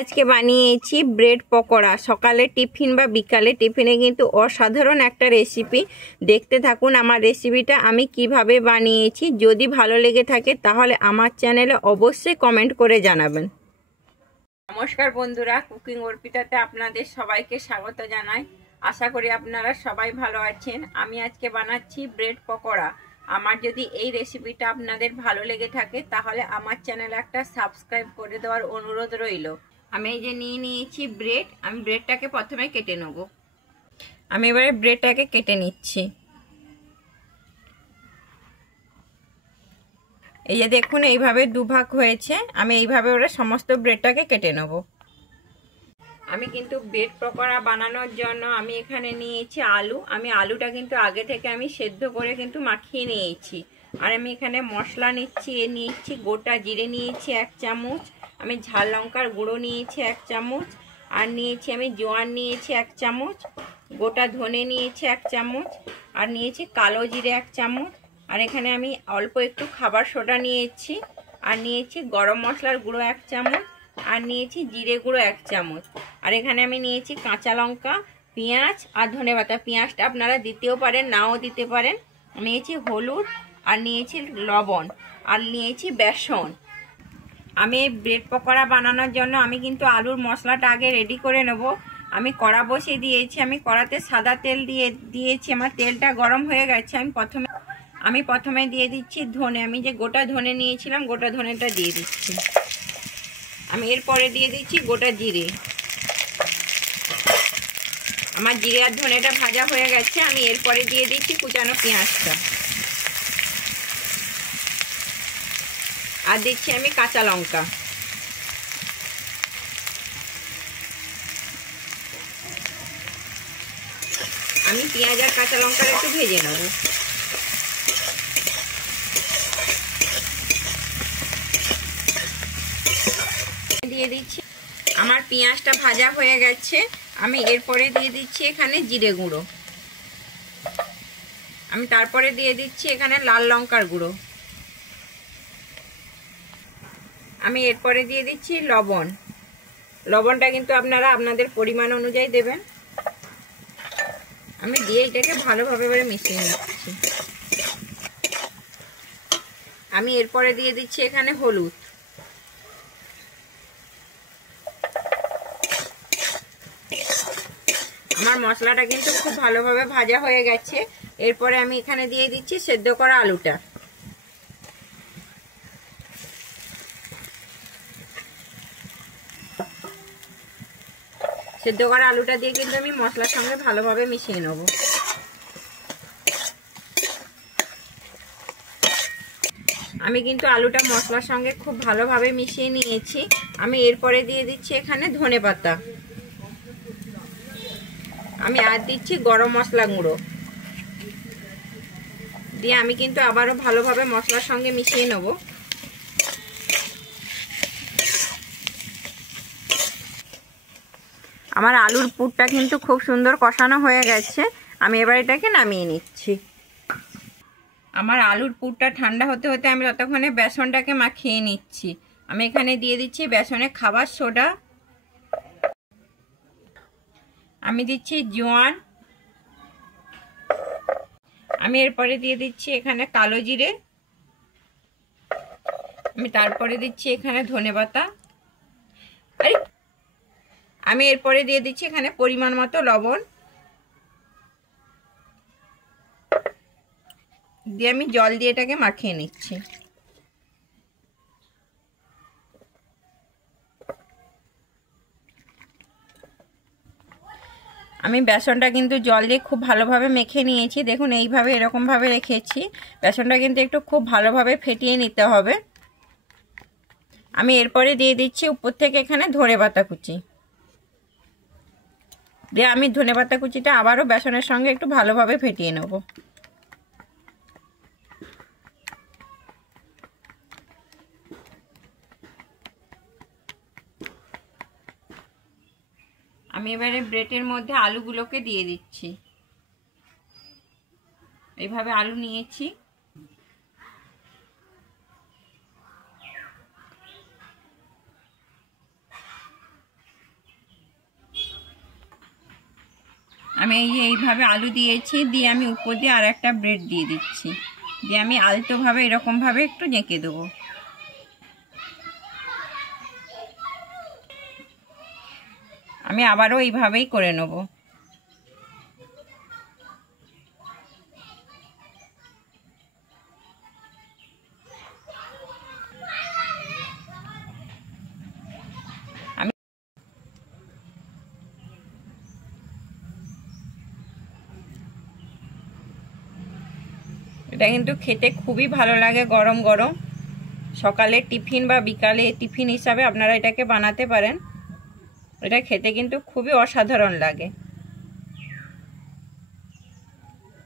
আজকে বানিয়েছি ব্রেড পকোড়া। সকালে টিফিন বা বিকালে টিফিনে কিন্তু অসাধারণ একটা রেসিপি। দেখতে থাকুন আমার রেসিপিটা আমি কিভাবে বানিয়েছি। যদি ভালো লেগে থাকে তাহলে আমার চ্যানেলে অবশ্যই কমেন্ট করে জানাবেন। নমস্কার বন্ধুরা, কুকিং অর্পিতাতে আপনাদের সবাইকে স্বাগত জানাই। আশা করি আপনারা সবাই ভালো আছেন। আমি আজকে বানাচ্ছি ব্রেড পকোড়া। আমার যদি এই রেসিপিটা আপনাদের ভালো লেগে থাকে তাহলে আমার চ্যানেলে একটা সাবস্ক্রাইব করে দেওয়ার অনুরোধ রইল। আমি এই যে নিয়ে নিয়েছি ব্রেড। আমি ব্রেডটাকে প্রথমে কেটে নেব। আমি এবারে ব্রেডটাকে কেটে নিচ্ছি। এই যে দেখুন এইভাবে দুভাগ হয়েছে। আমি এইভাবে ওরা সমস্ত ব্রেডটাকে কেটে নেব। আমি কিন্তু ব্রেড পকোড়া বানানোর জন্য আমি এখানে নিয়েছি আলু। আমি আলুটা কিন্তু আগে থেকে আমি সেদ্ধ করে কিন্তু মাখিয়ে নিয়েছি। আর আমি এখানে মশলা নিচ্ছি গোটা জিরে নিয়েছি 1 চামচ, আমি ঝাল লঙ্কার গুঁড়ো নিয়েছি 1 চামচ, আর নিয়েছি আমি জোয়ান নিয়েছি 1 চামচ, গোটা ধনে নিয়েছি 1 চামচ, আর নিয়েছি কালো জিরে 1 চামচ, আর এখানে আমি অল্প একটু খাবার সোডা নিয়েছি, আর নিয়েছি গরম মশলার গুঁড়ো 1 চামচ, আর নিয়েছি জিরে গুঁড়ো 1 চামচ, আর এখানে আমি নিয়েছি কাঁচা লঙ্কা, পেঁয়াজ আর ধনেপাতা। পেঁয়াজটা আপনারা দিতেও পারেন, নাও দিতে পারেন। নিয়েছি হলুদ, আর নিয়েছি লবণ, আর নিয়েছি বেসন। আমি ব্রেড পকোড়া বানানোর জন্য আমি কিন্তু আলুর মশলাটা আগে রেডি করে নেব। আমি কড়া বসিয়ে দিয়েছি। আমি কড়াতে সাদা তেল দিয়েছি। আমার তেলটা গরম হয়ে গেছে। আমি প্রথমে দিয়ে দিচ্ছি ধনে। আমি যে গোটা ধনে নিয়েছিলাম গোটা ধনেটা দিয়ে দিচ্ছি। আমি এরপরে দিয়ে দিচ্ছি গোটা জিরে। আমার জিরে আর ধনেটা ভাজা হয়ে গেছে। আমি এরপরে দিয়ে দিচ্ছি কুচানো পেঁয়াজটা, আর দিচ্ছি আমি কাঁচা লঙ্কা। আমি পেঁয়াজ আর কাঁচা লঙ্কাটা একটু ভেজে নেব। দিয়ে দিচ্ছি। আমার পেঁয়াজটা ভাজা হয়ে গেছে। আমি এরপরে দিয়ে দিচ্ছি এখানে জিরে গুঁড়ো। আমি তারপরে দিয়ে দিচ্ছি এখানে লাল লঙ্কার গুঁড়ো। আমি এরপরে দিয়ে দিচ্ছি লবণ। লবণটা কিন্তু আপনারা আপনাদের পরিমাণ অনুযায়ী দেবেন। আমি দিয়ে এটাকে ভালোভাবে এবারে মিশিয়ে নিচ্ছি। আমি এরপরে দিয়ে দিচ্ছি এখানে হলুদ। আমার মশলাটা কিন্তু খুব ভালোভাবে ভাজা হয়ে গেছে। এরপরে আমি এখানে দিয়ে দিচ্ছি সেদ্ধ করা আলুটা। সেদ্ধ করা আলুটা দিয়ে কিন্তু আমি মশলার সঙ্গে ভালোভাবে মিশিয়ে নেব। আমি কিন্তু আলুটা মশলার সঙ্গে খুব ভালোভাবে মিশিয়ে নিয়েছি। আমি এরপরে দিয়ে দিচ্ছি এখানে ধনেপাতা। আমি আর দিচ্ছি গরম মশলা গুঁড়ো দিয়ে আমি কিন্তু আবারও ভালোভাবে মশলার সঙ্গে মিশিয়ে নেব। আমার আলুর পুরটা কিন্তু খুব সুন্দর কষানো হয়ে গেছে। আমি এবার এটাকে নামিয়ে নিচ্ছি। আমার আলুর পুরটা ঠান্ডা হতে হতে আমি ততক্ষণে বেসনটাকে মাখিয়ে নিচ্ছি। আমি এখানে দিয়ে দিচ্ছি বেসনে খাবার সোডা, আমি দিচ্ছি জোয়ান, আমি এরপরে দিয়ে দিচ্ছি এখানে কালো জিরে, আমি তারপরে দিচ্ছি এখানে ধনেপাতা, আমি এরপরে দিয়ে দিচ্ছি এখানে পরিমাণ মতো লবণ দিয়ে আমি জল দিয়ে এটাকে মাখিয়ে নিচ্ছি। আমি বেসনটা কিন্তু জল দিয়ে খুব ভালোভাবে মেখে নিয়েছি। দেখুন এইভাবে এরকমভাবে রেখেছি। বেসনটা কিন্তু একটু খুব ভালোভাবে ফেটিয়ে নিতে হবে। আমি এরপরে দিয়ে দিচ্ছি উপর থেকে এখানে ধনেপাতা কুচি দিয়ে আমি ধনেপাতা কুচিটা আবারও বেসনের সঙ্গে একটু ভালোভাবে ফেটিয়ে নেব। আমি এবারে ব্রেডের মধ্যে আলুগুলোকে দিয়ে দিচ্ছি। এইভাবে আলু নিয়েছি। আমি এইভাবে আলু দিয়েছি, দিয়ে আমি উপর দিয়ে আর একটা ব্রেড দিয়ে দিচ্ছি, দিয়ে আমি আলতোভাবে এরকমভাবে একটু ঝেঁকে দেবো। আমি আবারও এইভাবেই করে নেব। এটা কিন্তু খেতে খুবই ভালো লাগে গরম গরম। সকালে টিফিন বা বিকালে টিফিন হিসাবে আপনারা এটাকে বানাতে পারেন। এটা খেতে কিন্তু খুবই অসাধারণ লাগে।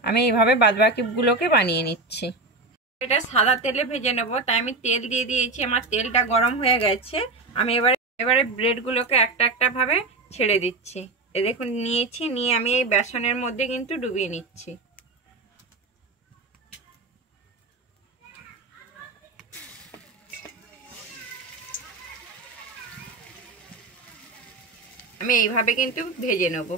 আমি এইভাবে বাদবাকিগুলোকে বানিয়ে নিচ্ছি। এটা সাদা তেলে ভেজে নেব, তাই আমি তেল দিয়ে দিয়েছি। আমার তেলটা গরম হয়ে গেছে। আমি এবারে ব্রেডগুলোকে একটা একটা ভাবে ছেড়ে দিচ্ছি। এই দেখুন নিয়েছি, নিয়ে আমি এই বেসনের মধ্যে কিন্তু ডুবিয়ে নিচ্ছি। আমি এইভাবে কিন্তু ভেজে নেব।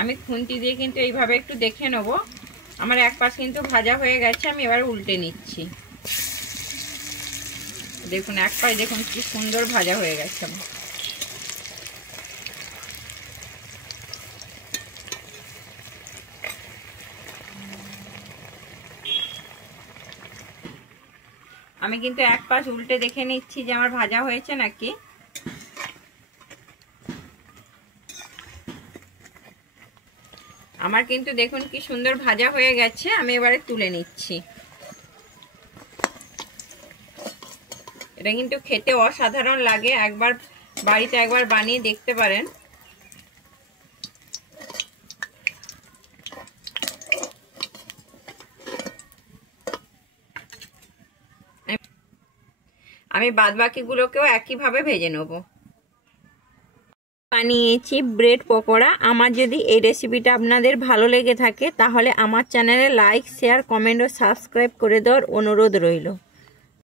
আমি খুন্তি দিয়ে কিন্তু এইভাবে একটু দেখে নেব। আমার এক পাশ কিন্তু ভাজা হয়ে গেছে, আমি এবার উল্টে নিচ্ছি। দেখুন এক পাশ দেখুন কি সুন্দর ভাজা হয়ে গেছে আমার। আমি কিন্তু এক পাশ উল্টে দেখে নিচ্ছি যে আমার ভাজা হয়েছে নাকি। আমার কিন্তু দেখুন কি সুন্দর ভাজা হয়ে গেছে। আমি এবারে তুলে নিচ্ছি। এটা কিন্তু খেতে অসাধারণ লাগে, একবার বাড়িতে একবার বানিয়ে দেখতে পারেন। আমি বাদবাকিগুলোকেও একইভাবে ভেজে নেব। বানিয়েছি ব্রেড পকোড়া। আমার যদি এই রেসিপিটা আপনাদের ভালো লেগে থাকে তাহলে আমার চ্যানেলে লাইক, শেয়ার, কমেন্ট ও সাবস্ক্রাইব করে দেওয়ার অনুরোধ রইল।